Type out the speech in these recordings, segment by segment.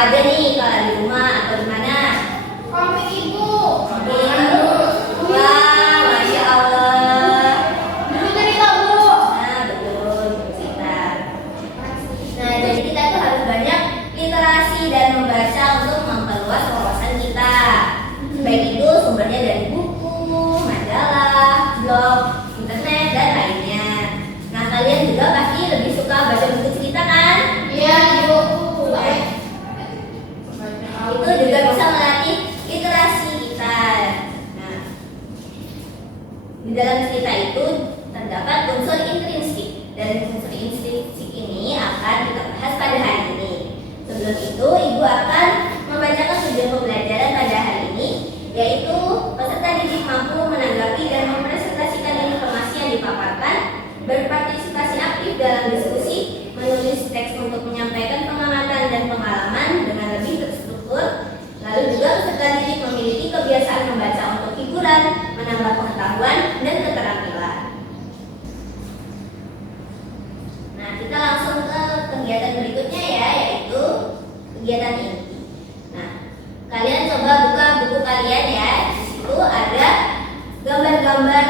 aja nih kalau di rumah atau di mana? Komik ibu. Wah, Masya Allah. Buku cerita bu. Nah, betul, buku cerita. Nah, jadi kita tuh harus banyak literasi dan membaca untuk memperluas wawasan kita. Baik itu sumbernya dari buku, majalah, blog, internet, dan lainnya. Nah, kalian juga pasti lebih suka baca buku cerita kan? Iya ibu. Itu juga bisa melatih literasi kita. Nah, di dalam cerita itu terdapat unsur intrinsik, dan unsur intrinsik ini akan kita bahas pada hari ini. Sebelum itu, Ibu akan membacakan tujuan pembelajaran pada hari ini, yaitu peserta didik mampu menanggapi dan mempresentasikan informasi yang dipaparkan, berpartisipasi aktif dalam diskusi, menulis teks untuk menyampaikan pengamatan dan pengalaman dengan lebih terstruktur. Lalu juga peserta didik memiliki kebiasaan membaca untuk hiburan, menambah pengetahuan dan keterampilan. Nah, kita langsung ke kegiatan berikutnya ya, yaitu kegiatan inti. Nah, kalian coba buka buku kalian ya. Di situ ada gambar-gambar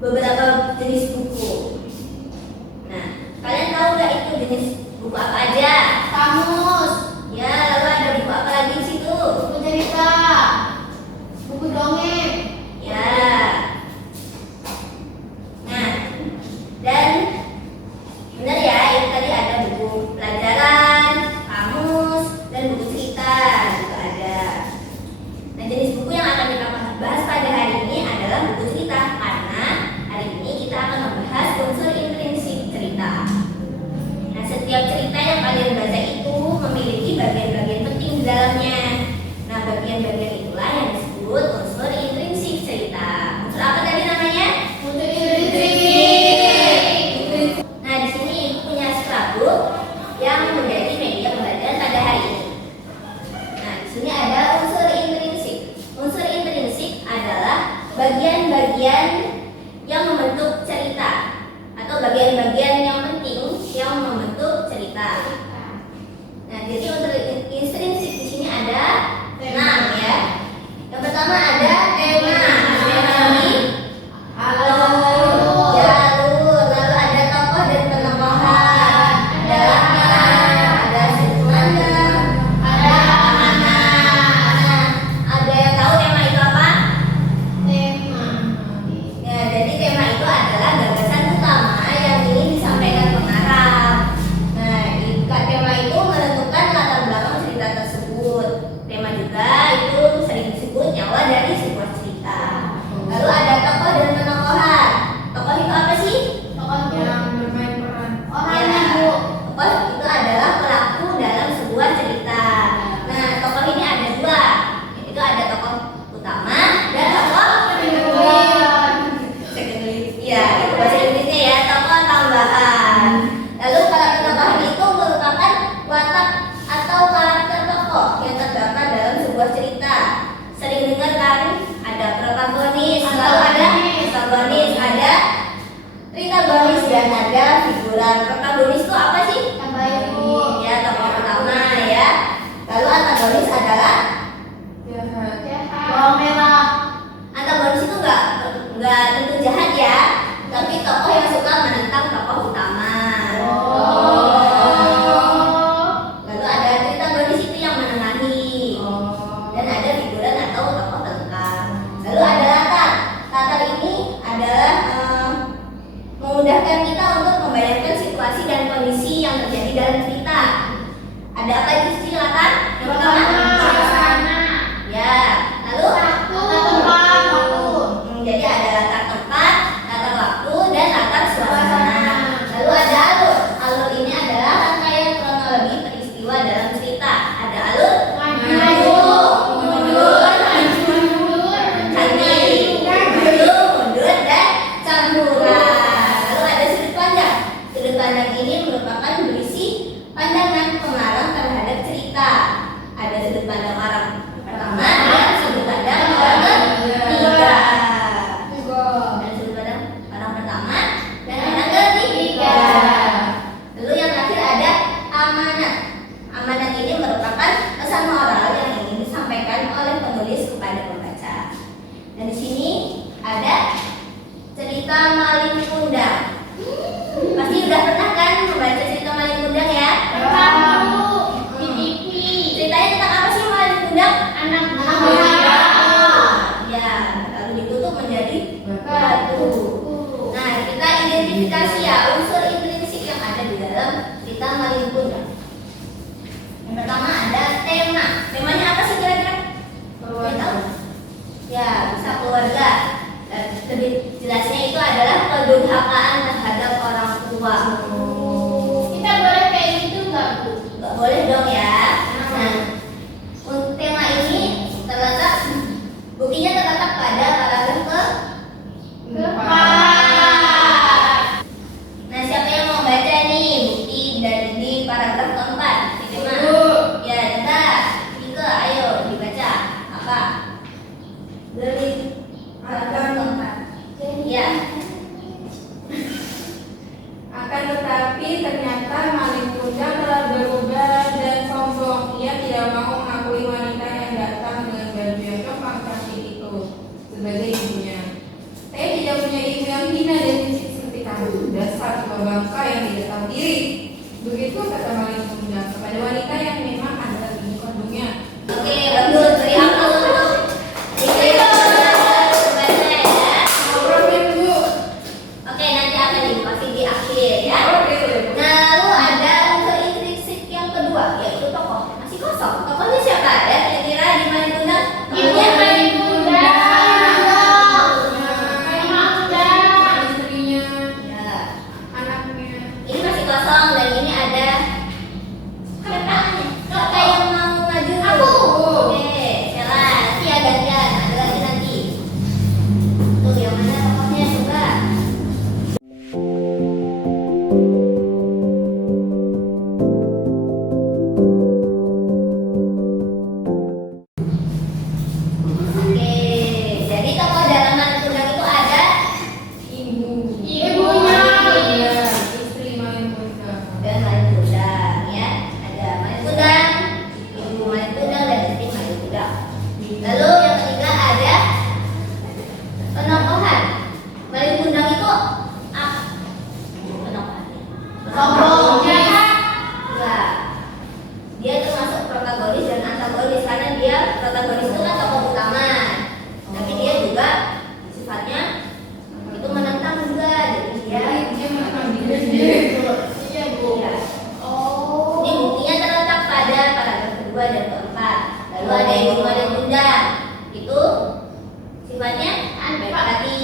beberapa jenis buku. Nah, kalian tahu nggak itu jenis buku apa aja? Kamus. Ya, lalu ada buku apa lagi di situ? Buku cerita. Buku dongeng. Ya. Nah, dan benar ya, ini tadi ada buku pelajaran, kamus, dan buku cerita juga ada. Nah, jenis buku yang akan kita bahas pada hari ini adalah buku cerita, karena hari ini kita akan membahas unsur intrinsik cerita. Nah, setiap cerita yang kalian baca itu memiliki bagian-bagian penting di dalamnya. Nah, bagian-bagian itulah yang disebut unsur intrinsik cerita. Unsur apa tadi namanya? Unsur intrinsik. Nah, di sini Ibu punya scrapbook yang menjadi media pembelajaran pada hari ini. Nah, di sini ada unsur intrinsik. Unsur intrinsik adalah bagian-bagian yang membentuk cerita atau bagian-bagian yang penting yang membentuk cerita. Nah, jadi unsur intrinsik di sini ada 6 ya. Yang pertama ada tema. Tema ini alur, lalu ada tokoh dan penokohan, ada latar, ada sudut pandang, ada makna. Ada yang tahu tema itu apa? Tema. Ya, jadi tema itu adalah gagasan utama yang ingin disampaikan pengarang. Nah, tema itu menentukan latar belakang cerita tersebut. Tema juga itu sering disebut nyawa dari sebuah cerita. Lalu ada tokoh dan penokohan. Tokoh itu apa sih? Tokoh yang bermain peran. Ya, Orangnya bu. tokoh itu adalah pelaku dalam sebuah cerita. Nah, tokoh ini ada dua, yaitu ada tokoh utama dan tokoh Kemudian. secondary. Ya, itu bahasa Inggrisnya ya, tokoh tambahan. Lalu karakter tambahan itu merupakan watak atau karakter tokoh yang terdapat dalam sebuah cerita. Sering dengar kan? Ada protagonis, lalu ada antagonis, ada tritagonis, dan ada figuran. Protagonis itu apa sih? Apa itu? Ya, tokoh utama ya. Lalu antagonis adalah Jahat. Bawang merah. antagonis itu nggak tentu jahat ya, tapi tokoh yang suka menentang tokoh utama. Lalu ada tritagonis itu yang menengahi, dan ada figuran atau tokoh tengah. Lalu ada latar. Latar ini adalah memudahkan kita untuk membayangkan situasi dan kondisi yang terjadi dalam cerita. Ada apa di sini latar? Yang pertama, Suasana. ya. Lalu Tempat. jadi ada latar tempat, latar waktu, dan latar suasana. Lalu ada alur. Alur ini adalah rangkaian kronologi peristiwa dalam cerita. Ada alur, Maju. mundur, cantik, maju, mundur, dan campuran. Lalu ada sudut pandang. Sudut pandang ini merupakan berisi pandangan pengarang terhadap kosong. Tokohnya siapa? Ya, kira-kira di Malin Kundang? Ibu Malin Kundang. Ya. Ini masih kosong dan ini ada kakaknya. Kakak yang mau maju. Aku. Oke, Sheila. Nanti ya gantian. Ada lagi nanti. Tuh, yang mana tokohnya coba? Oke, jadi tokoh dalam Malin Kundang itu ada Ibunya. dan Malin Kundang ya. Ada Malin Kundang, ibu Malin Kundang dan istri Malin Kundang. Lalu yang ketiga ada penokohan. Malin Kundang itu apa? Penokohannya. Tokohnya. Ya. Dia termasuk protagonis dan antagonis karena dia protagonis itu kan tokoh utama. Tapi dia juga sifatnya itu menentang juga. Jadi dia Iya, Bu. ya. Oh. Ini buktinya terletak pada paragraf kedua dan keempat. Lalu ada ibu Malin Kundang. Itu sifatnya baik hati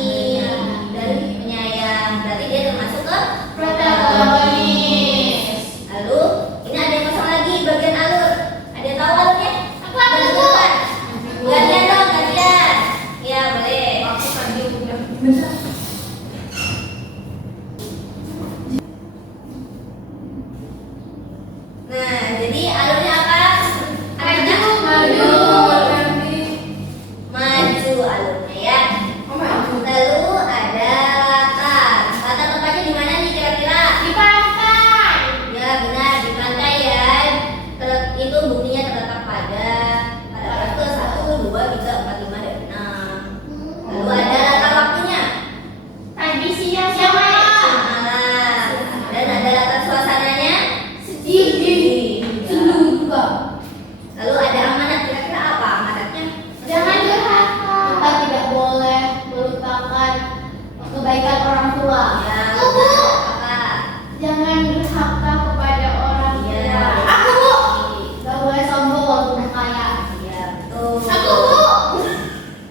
dan penyayang. Berarti dia termasuk ke Protagonis. Lalu ini ada yang kosong lagi bagian alur. Ada yang tahu alurnya? Aku apa, Bu? Gantian dong, gantian. Ya boleh. Nah, jadi alurnya apa? Anak-anak Maju. maju alurnya ya. Lalu ada latar. Latar tempatnya di mana nih kira-kira? Di pantai. Ya benar di pantai ya. Itu buktinya terletak pada paragraf ke 1, 2, 3, 4, 5 dan 6. Lalu ada latar waktunya. Tadi siang siapa? Malam. Dan ada latar suasananya. Sedih. Sendu juga. Lalu ada amanat. Kira-kira apa amanatnya? Jangan durhaka. Kita tidak boleh melupakan kebaikan orang tua. Ya, Aku, Bu. apa? Jangan durhaka kepada orang Iya. tua. Aku, Bu. Gak boleh sombong walaupun udah kaya. Iya, betul. Aku, Bu.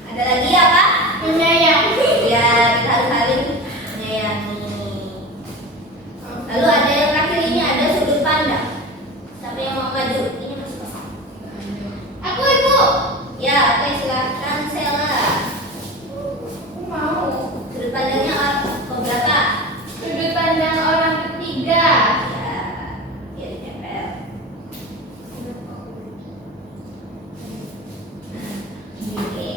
Ada lagi apa? Penyayang. Ya, kita harus saling menyayangi. Lalu ada yang terakhir ini ada sudut pandang. Siapa yang mau maju? Ini masih kosong. Aku, Ibu. Ya, oke silakan Sheila. Sudut pandangnya berapa? Sudut pandang orang ketiga. Ya, ya ditempel. Oke.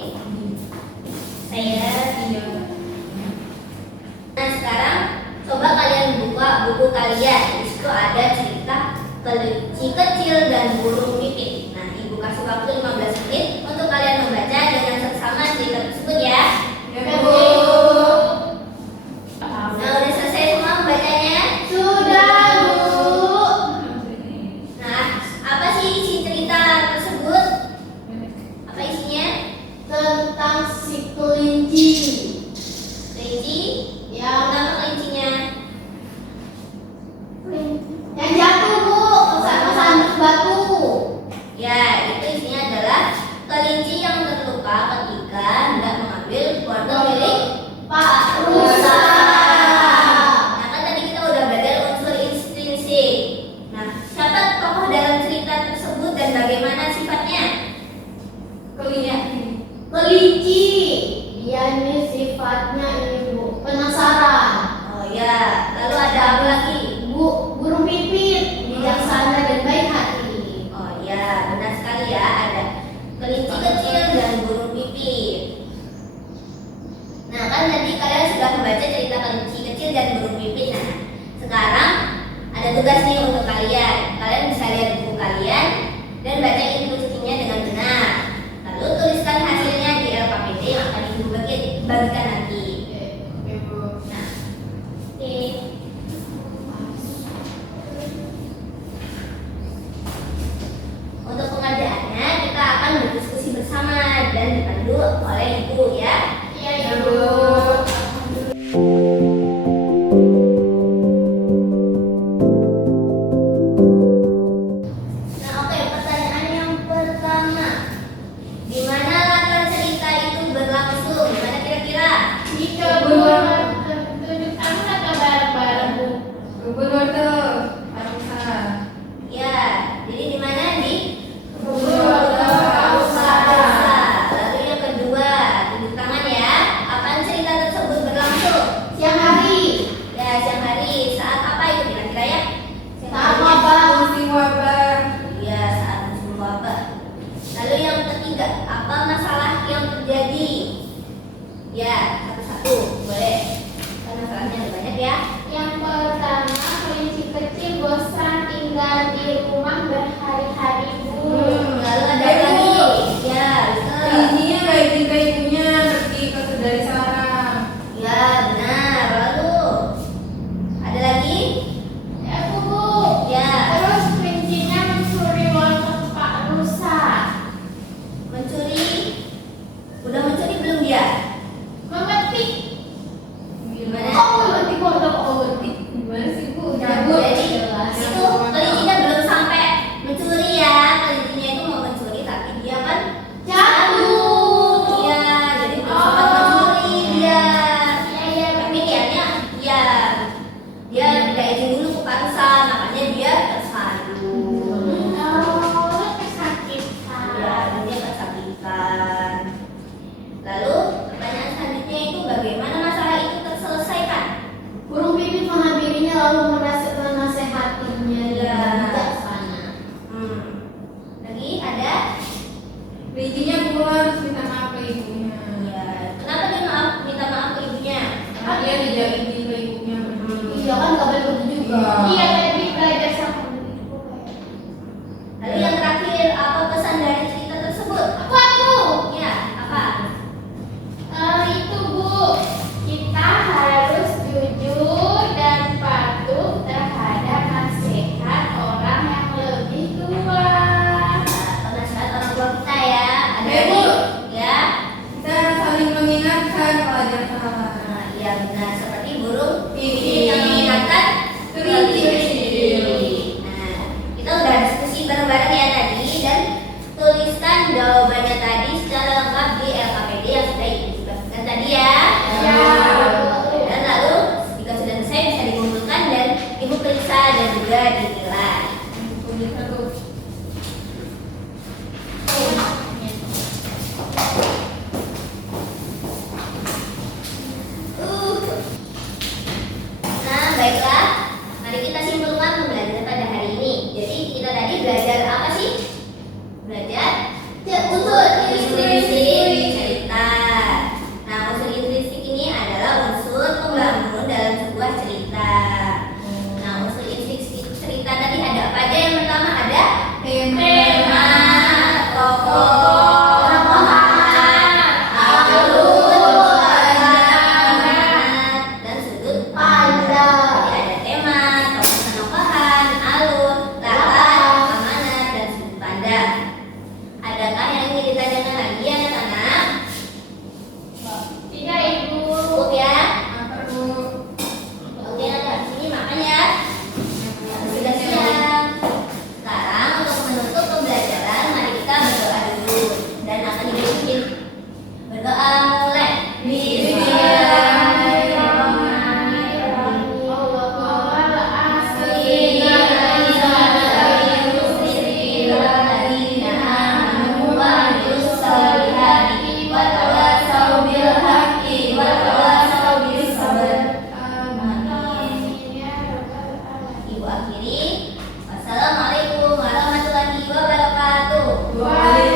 Saya Nah, sekarang coba kalian buka buku kalian. Di situ ada cerita kelinci kecil dan burung pipit. Nah, Ibu kasih waktu 15 menit untuk kalian membaca dengan seksama cerita tersebut ya. Ya, Bu. Nah, udah selesai semua membacanya? Sudah, Bu. Nah, apa sih isi cerita tersebut? Apa isinya? Tentang si kelinci. Kelinci? Yang Kenapa kelincinya? yang jatuh, Bu, kesandung batu. Ya, itu isinya adalah kelinci yang terluka wortel, Arusa. Ya, jadi di mana di Kebun wortel Arusa. Lalu yang kedua, tunjuk tangan ya. Kapan cerita tersebut berlangsung? Siang hari. Ya, siang hari. Saat apa itu kira-kira ya? Saat wabah. Musim wabah. Ya, saat musim wabah. Lalu yang ketiga, apa masalah yang terjadi? Ya, satu-satu boleh. Karena masalahnya ada banyak ya. Yang pertama, kelinci kecil bosan tinggal di rumah berhari-hari, Bu. Lalu ada Ibu. lagi. Ya, betul. Kelincinya gak izin ke ibunya pergi ke saudari sarang. Ya, benar. Lalu ada lagi? Ya, Bu. Ya, Terus kelincinya mencuri wortel Pak Rusa. mencuri. Udah mencuri belum dia? Memetik. Gimana? Oh, memetik wortel. Oh, memetik. Gimana sih Bu? Jadi jelas. itu kelincinya belum sampai mencuri ya. Kelincinya itu mau mencuri tapi dia kan Jatuh. Iya, jadi belum sempat mencuri dia. Iya. Tapi niatnya ya dia tidak izin dulu ke Pansa, makanya dia tersandung. Oh, kesakitan. Ya, dan dia kesakitan. Lalu pertanyaan selanjutnya itu bagaimana masalah itu terselesaikan? Burung pipit menghampirinya lalu menasehatinya Iya. dengan bijaksana. Lagi ada? Kelincinya pulang terus minta maaf ke ibunya. Ya, kenapa dia minta maaf ke ibunya? Karena dia tidak izin ke ibunya pergi. Iya kan nggak boleh begitu juga. Iya. Iya tadi belajar sama ibu. Lalu yang terakhir, apa pesan dari cerita tersebut? Aku. Ya, apa? Itu Bu, kita harus jujur dan patuh terhadap nasihat orang yang lebih tua. Penasihat orang tua kita ya. Ada Ya, Bu. lagi? Ya. Kita saling mengingatkan kalau ada yang salah. Nah, iya benar seperti burung Pipit. yang mengingatkan Kelinci kecil. Nah, kita udah diskusi bareng-bareng ya tadi dan tuliskan jawabannya tadi secara lengkap di LKPD yang sudah ibu bagikan tadi ya. Ya. Dan lalu jika sudah selesai bisa dikumpulkan dan ibu periksa dan juga dinilai. Tulis satu. Nah, baiklah. Mari kita simpulkan pembelajaran pada hari ini. Jadi kita tadi belajar apa sih? Belajar unsur intrinsik cerita. Nah, unsur intrinsik ini adalah unsur pembangun dalam sebuah cerita. Nah, unsur intrinsik cerita tadi ada apa aja? Yang pertama ada tema, tokoh, alur, dan sudut Pandang. Jadi ada tema, tokoh-tokohan, alur, latar, amanat, dan sudut pandang. Adakah yang ingin ditanyakan lagi anak-anak? Tidak Ibu. Cukup ya? Apa Bu? Oke, ada di sini makan ya. Sudah siap. Sekarang untuk menutup pembelajaran, mari kita berdoa dulu dan akan dipimpin. Berdoa mulai. Ibu akhiri. Wassalamualaikum warahmatullahi wabarakatuh. Waalaikumsalam.